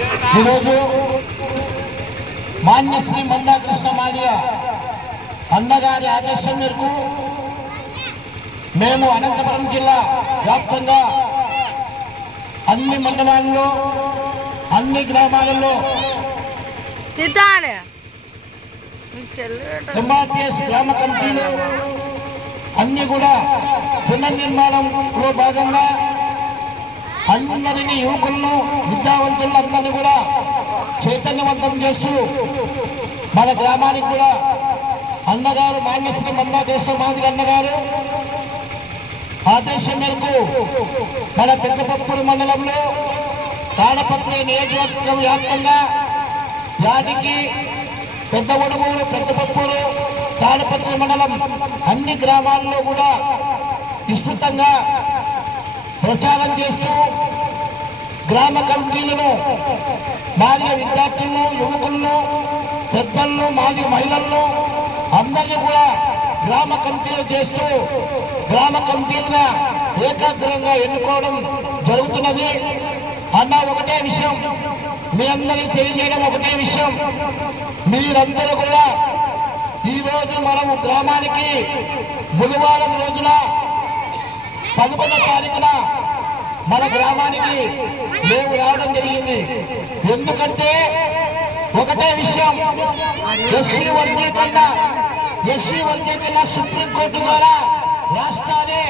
ఈరోజు మాన్యశ్రీ మందాకృష్ణ మాదియ అన్నగారి ఆదేశం మేరకు మేము అనంతపురం జిల్లా వ్యాప్తంగా అన్ని మండలాల్లో అన్ని గ్రామాలలో తిట్టాలి. ఎంఆర్పిఎస్ గ్రామ కమిటీలు అన్ని కూడా పునర్నిర్మాణంలో భాగంగా అందరినీ యువకులను విద్యావంతులందరినీ కూడా చైతన్యవంతం చేస్తూ మన గ్రామానికి కూడా అన్నగారు మాన్యశ్రీ మందాకృష్ణ మాదిరి అన్నగారు ఆదేశం మేరకు మన పెద్దపప్పూరు మండలంలో తాడపత్రి నియోజకవర్గం వ్యాప్తంగా దానికి పెద్ద ఒడుగురు పెద్దపప్పూరు తాడపత్రి మండలం అన్ని గ్రామాల్లో కూడా విస్తృతంగా ప్రచారం చేస్తూ గ్రామ కమిటీలను మాదిగ విద్యార్థులను యువకులను పెద్దలను మాదిగ మహిళలను అందరినీ కూడా గ్రామ కమిటీలు చేస్తూ గ్రామ కమిటీలుగా ఏకాగ్రంగా ఎన్నుకోవడం జరుగుతున్నది. అన్న ఒకటే విషయం మీ అందరికీ తెలియజేయడం ఒకటే విషయం. మీరందరూ కూడా ఈరోజు మనము గ్రామానికి బుధవారం రోజున పదకొండో తారీఖున మన గ్రామానికి మేము రావడం జరిగింది. ఎందుకంటే ఒకటే విషయం ఎస్సీ వర్గీకరణ ఎస్సీ వర్గీకరణ సుప్రీంకోర్టు ద్వారా రాష్ట్రాన్ని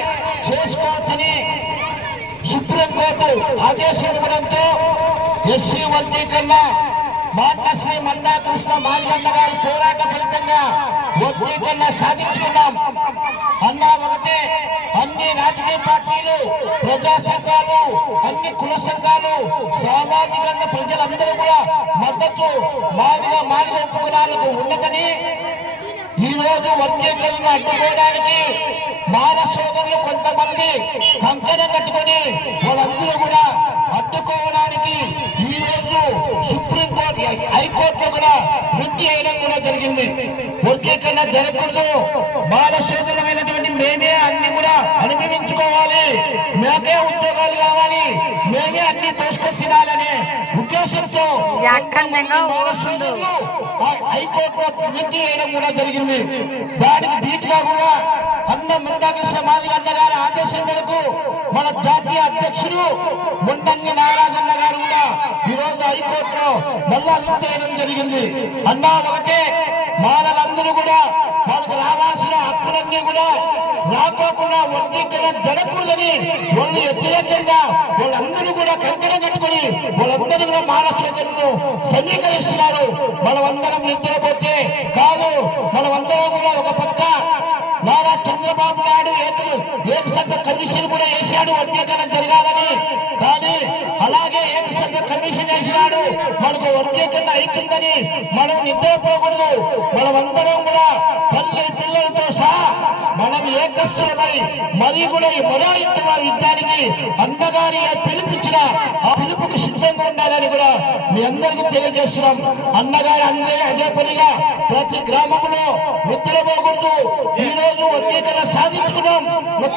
చేసుకోవచ్చని సుప్రీంకోర్టు ఆదేశం ఇవ్వడంతో ఎస్సీ వర్గీకరణ మాటశ్రీ మందాకృష్ణ మాల్గన్న గారి పోరాట ఫలితంగా వర్గీకరణ సాధించుకున్నాం. అన్నా ఒకటే పార్టీలు ప్రజా సంఘాలు అన్ని కుల సంఘాలు సామాజికంగా ప్రజలందరూ కూడా మద్దతు మాదిగా మాదిగ ఉపకులాలకు ఉన్నదని ఈ రోజు వర్గీకరణ అడ్డుకోవడానికి మాల సోదరులు కొంతమంది కంకణం కట్టుకొని వాళ్ళందరూ కూడా అడ్డుకోవడానికి ఈ రోజు సుప్రీంకోర్టు హైకోర్టులో కూడా వృత్తి చేయడం కూడా జరిగింది. వర్గీకరణ జరగకూడదు మాల సోదరులమైనటువంటి మేమే అన్ని కూడా అనుభవించుకోవాలి. మేకే ఉద్యోగాలు కావాలి. మేమే అన్ని దోసుకొని తినాలనే ఉద్దేశంతో హైకోర్టులో వృత్తి చేయడం కూడా జరిగింది. దానికి ధీటుగా కూడా అన్న మందాకృష్ణ మాదిరి అన్న గారి ఆదేశం మేరకు మన జాతీయ అధ్యక్షుడు ముండంగి నారాజన్న గారు కూడా ఈ రోజు హైకోర్టులో మళ్ళా వృత్తి చేయడం జరిగింది. అన్నా ఒకటే మానలందరూ కూడా వాళ్ళకి రావాల్సిన హక్కులన్నీ కూడా రాకోకుండా వర్గీకరణ జరగకూడదని వాళ్ళు వ్యతిరేకంగా వాళ్ళందరూ కూడా కంకణ కట్టుకుని వాళ్ళందరూ కూడా మానవ సోదరులు సమీకరిస్తున్నారు. మనమందరం నిద్రపోతే కాదు మనమందరం కూడా ఒక పక్క నారా చంద్రబాబు నాయుడు ఏకలు ఏకసభ్య కమిషన్ కూడా వేశాడు వర్గీకరణ జరగాలని. కానీ అలాగే ఏకసభ్య కమిషన్ వేసినాడు. మనకు వర్గీకరణ అవుతుందని మనం నిద్రపోకూడదు. మనమందరం కూడా తల్లి పిల్లలతో సహా మనం ఏకస్తులమై మరి కూడా ఈ మరో ఇంటి వారి యుద్ధానికి అన్నగారి పిలిపించిన ఆ పిలుపుకు సిద్ధంగా ఉండాలని కూడా మీ అందరికీ తెలియజేస్తున్నాం. అన్నగారు అందరి అదే పనిగా ప్రతి గ్రామంలో నిద్రపోకూడదు. ఈ వర్గీకరణ సాధించుకున్నాం.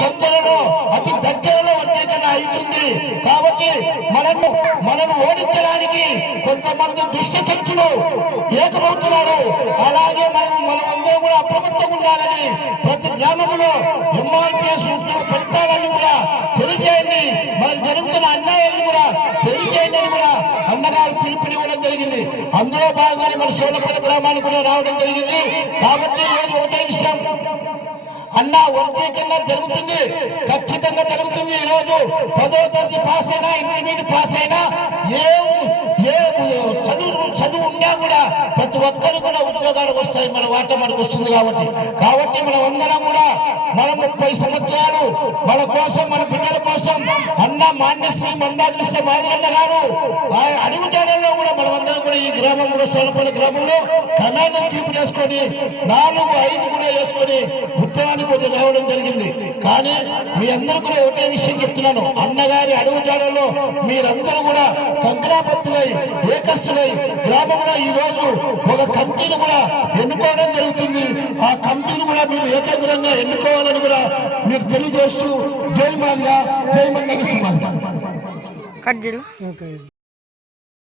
తొందరలో అతి దగ్గరలో వర్గీకరణ అవుతుంది. కాబట్టి మనము మనను ఓడించడానికి కొంతమంది దుష్ట శక్తులు ఏకమవుతున్నారు. అలాగే మనం మనం అందరం కూడా అప్రమత్తంగా ఉండాలని ప్రతి గ్రామంలో ఎంఆర్పిఎస్ ఉద్యోగ ఫలితాలను కూడా తెలియజేయండి మనకు జరుగుతున్న అన్యాయాన్ని కూడా తెలియజేయండి అని కూడా అన్నగారు పిలుపునివ్వడం జరిగింది అందులో భాగంగానే మన సోనపల్లి గ్రామానికి కూడా రావడం జరిగింది. కాబట్టి ఈ రోజు ఒకటే విషయం. అన్న వర్గీకరణ జరుగుతుంది. ఖచ్చితంగా జరుగుతుంది ఈ రోజు. పదో తరగతి పాస్ అయినా ఇంటర్మీడియట్ పాస్ అయినా ఏ ఏ చదువు చదువు ఉన్నా కూడా ప్రతి ఒక్కరు కూడా ఉద్యోగాలు వస్తాయి. మన వాట మనకు వస్తుంది కాబట్టి. కాబట్టి మనం అందరం కూడా మన ముప్పై సంవత్సరాలు మన కోసం మన మాన్యశ్రీ మందాకృష్ణ మాదిగన్న గారు. అడవి అడుగుజాడల్లో కూడా మనమందరం కూడా ఈ గ్రామం కూడా సోలపల్లి గ్రామంలో కమాండర్ చూపులు వేసుకొని నాలుగు ఐదు కూడా వేసుకొని ఉత్తరానికి కొంచెం రావడం జరిగింది. కానీ మీ అందరూ కూడా ఒకటే విషయం చెప్తున్నాను. అన్నగారి అడుగుజాడల్లో మీరందరూ కూడా కంకణాపత్తులై ఏకస్తులై గ్రామంలో ఈ రోజు ఒక కమిటీని కూడా ఎన్నుకోవడం జరుగుతుంది. ఆ కమిటీని కూడా మీరు ఏకాగ్రంగా ఎన్నుకోవాలని కూడా మీకు తెలియజేస్తూ జై మాల్యా జై మందగిస్తున్నాను કાઢી